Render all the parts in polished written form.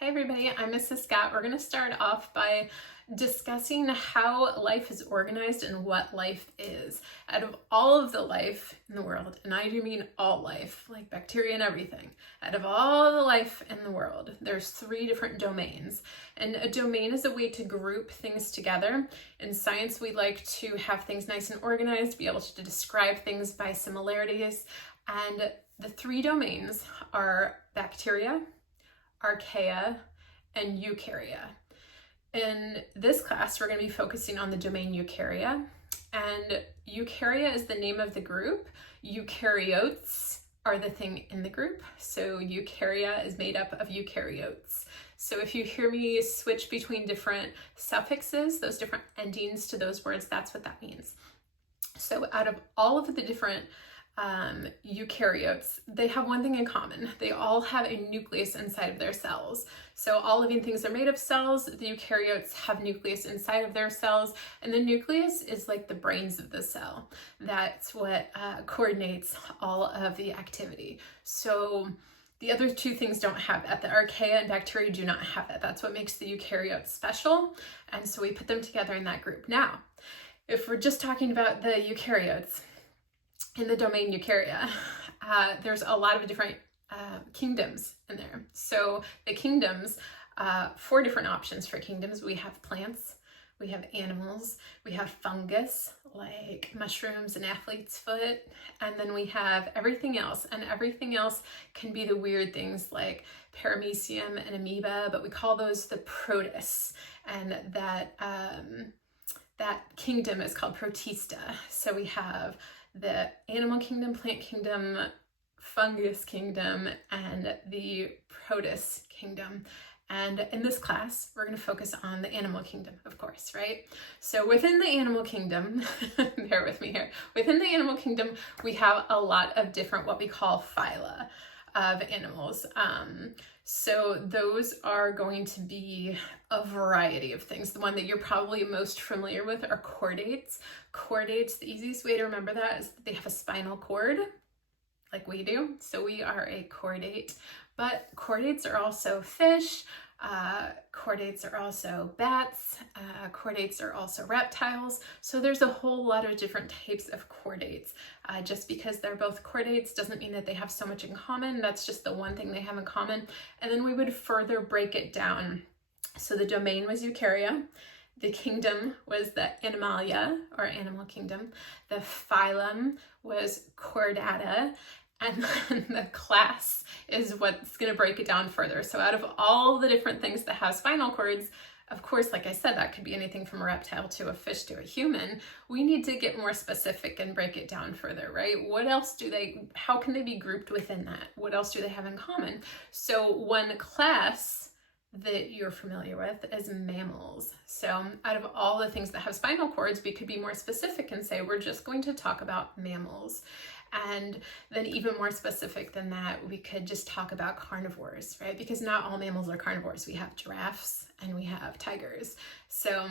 Hey everybody, I'm Mrs. Scott. We're going to start off by discussing how life is organized and what life is. Out of all of the life in the world, and I do mean all life, like bacteria and everything, out of all the life in the world, there's 3 different domains. And a domain is a way to group things together. In science, we like to have things nice and organized, be able to describe things by similarities. And the 3 domains are bacteria, archaea, and eukarya. In this class, we're going to be focusing on the domain eukarya, and eukarya is the name of the group. Eukaryotes are the thing in the group, so eukarya is made up of eukaryotes. So if you hear me switch between different suffixes, those different endings to those words, that's what that means. So out of all of the different eukaryotes, they have one thing in common. They all have a nucleus inside of their cells. So all living things are made of cells. The eukaryotes have nucleus inside of their cells, and the nucleus is like the brains of the cell. That's what coordinates all of the activity. So the other 2 things don't have that. The archaea and bacteria do not have that. That's what makes the eukaryotes special, and so we put them together in that group. Now, if we're just talking about the eukaryotes, in the domain eukarya, there's a lot of different kingdoms in there. So the kingdoms, 4 different options for kingdoms. We have plants, we have animals, we have fungus, like mushrooms and athlete's foot, and then we have everything else. And everything else can be the weird things like paramecium and amoeba, but we call those the protists. And that kingdom is called protista. So we have the animal kingdom, plant kingdom, fungus kingdom, and the protist kingdom. And in this class, we're going to focus on the animal kingdom, of course, right? So within the animal kingdom, bear with me here, within the animal kingdom, we have a lot of different what we call phyla of animals. So those are going to be a variety of things. The one that you're probably most familiar with are chordates. Chordates, the easiest way to remember that is that they have a spinal cord, like we do. So we are a chordate. But chordates are also fish, chordates are also bats, chordates are also reptiles. So there's a whole lot of different types of chordates. Just because they're both chordates doesn't mean that they have so much in common. That's just the one thing they have in common. And then we would further break it down. So the domain was eukarya. The kingdom was the Animalia, or animal kingdom. The phylum was Chordata. And then the class is what's going to break it down further. So out of all the different things that have spinal cords, of course, like I said, that could be anything from a reptile to a fish to a human. We need to get more specific and break it down further, right? What else how can they be grouped within that? What else do they have in common? So one class that you're familiar with is mammals. So out of all the things that have spinal cords, we could be more specific and say, we're just going to talk about mammals. And then even more specific than that, we could just talk about carnivores, right? Because not all mammals are carnivores. We have giraffes and we have tigers. So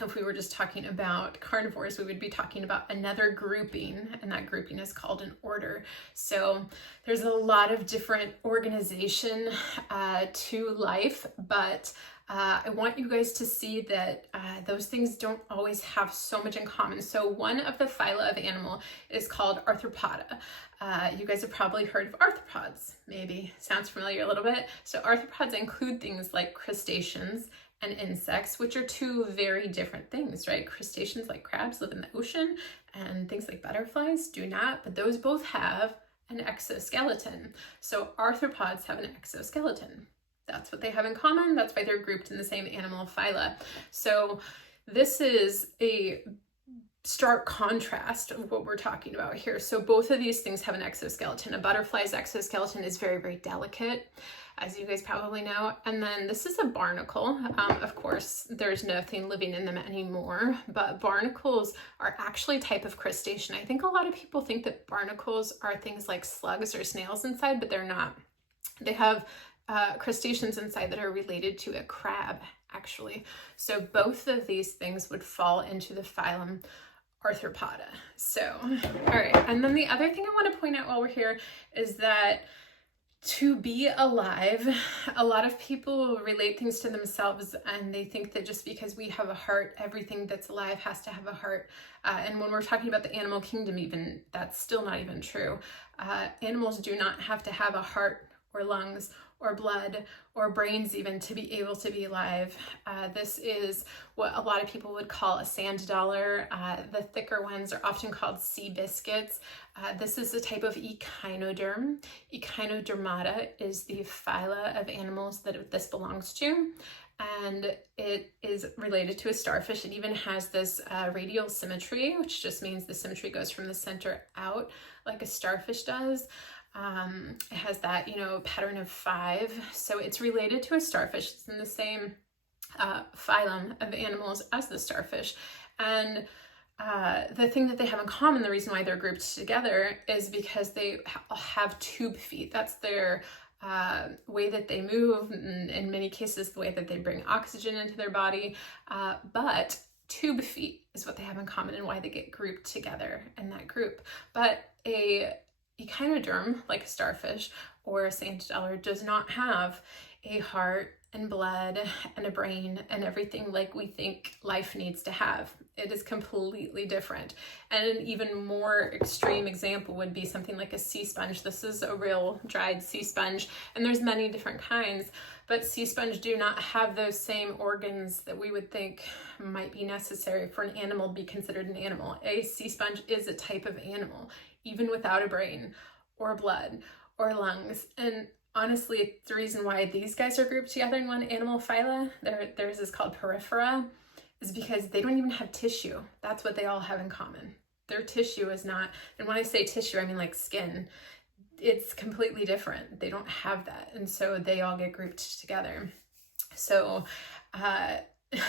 if we were just talking about carnivores, we would be talking about another grouping, and that grouping is called an order. So there's a lot of different organization to life, but I want you guys to see that those things don't always have so much in common. So one of the phyla of animal is called arthropoda. You guys have probably heard of arthropods, maybe. Sounds familiar a little bit. So arthropods include things like crustaceans and insects, which are 2 very different things, right? Crustaceans like crabs live in the ocean, and things like butterflies do not, but those both have an exoskeleton. So arthropods have an exoskeleton. That's what they have in common. That's why they're grouped in the same animal phyla. So this is a stark contrast of what we're talking about here. So both of these things have an exoskeleton. A butterfly's exoskeleton is very, very delicate, as you guys probably know. And then this is a barnacle. Of course, there's nothing living in them anymore, but barnacles are actually a type of crustacean. I think a lot of people think that barnacles are things like slugs or snails inside, but they're not. They have crustaceans inside that are related to a crab, actually. So both of these things would fall into the phylum Arthropoda. So, all right. And then the other thing I want to point out while we're here is that To be alive, a lot of people relate things to themselves and they think that just because we have a heart, everything that's alive has to have a heart. And when we're talking about the animal kingdom even, that's still not even true. Animals do not have to have a heart or lungs or blood or brains even to be able to be alive. This is what a lot of people would call a sand dollar. The thicker ones are often called sea biscuits. This is a type of echinoderm. Echinodermata is the phyla of animals that this belongs to, and it is related to a starfish. It even has this radial symmetry, which just means the symmetry goes from the center out like a starfish does. It has that, pattern of 5. So it's related to a starfish. It's in the same phylum of animals as the starfish. And the thing that they have in common, the reason why they're grouped together, is because they have tube feet. That's their way that they move, and in many cases the way that they bring oxygen into their body. But tube feet is what they have in common and why they get grouped together in that group. But a echinoderm, like a starfish or a sand dollar, does not have a heart and blood and a brain and everything like we think life needs to have. It is completely different. And an even more extreme example would be something like a sea sponge. This is a real dried sea sponge, and there's many different kinds, but sea sponge do not have those same organs that we would think might be necessary for an animal to be considered an animal. A sea sponge is a type of animal, even without a brain or blood or lungs. And honestly, the reason why these guys are grouped together in one animal phyla, theirs is called Porifera, is because they don't even have tissue. That's what they all have in common. Their tissue is not, and when I say tissue, I mean like skin. It's completely different. They don't have that. And so they all get grouped together. So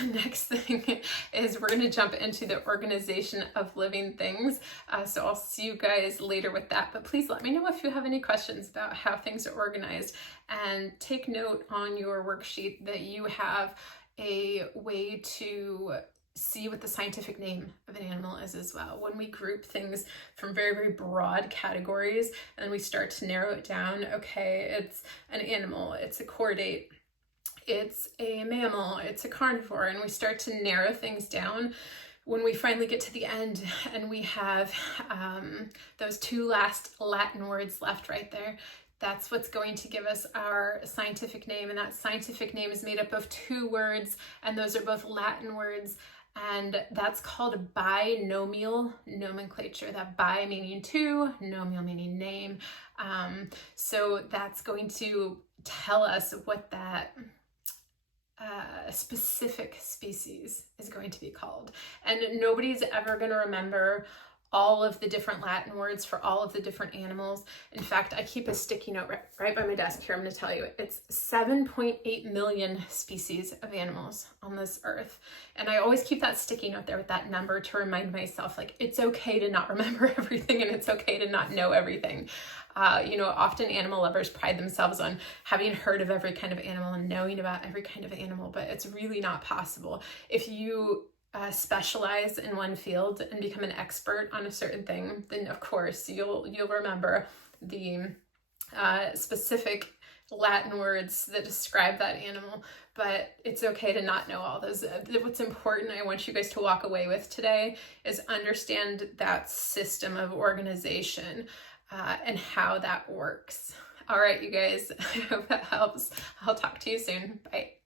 next thing is we're going to jump into the organization of living things. So I'll see you guys later with that, but please let me know if you have any questions about how things are organized, and take note on your worksheet that you have a way to see what the scientific name of an animal is as well. When we group things from very, very broad categories and we start to narrow it down, okay, it's an animal, it's a chordate, it's a mammal, it's a carnivore, and we start to narrow things down. When we finally get to the end and we have those 2 last Latin words left right there, that's what's going to give us our scientific name. And that scientific name is made up of 2 words, and those are both Latin words, and that's called binomial nomenclature. That bi meaning 2, nomial meaning name. So that's going to tell us what that specific species is going to be called. And nobody's ever going to remember all of the different Latin words for all of the different animals. In fact, I keep a sticky note right by my desk here. I'm going to tell you, it's 7.8 million species of animals on this earth. And I always keep that sticky note there with that number to remind myself, like, it's okay to not remember everything, and it's okay to not know everything. Often animal lovers pride themselves on having heard of every kind of animal and knowing about every kind of animal, but it's really not possible. If you specialize in one field and become an expert on a certain thing, then of course you'll remember the specific Latin words that describe that animal, but it's okay to not know all those. What's important, I want you guys to walk away with today, is understand that system of organization and how that works. All right, you guys, I hope that helps. I'll talk to you soon. Bye.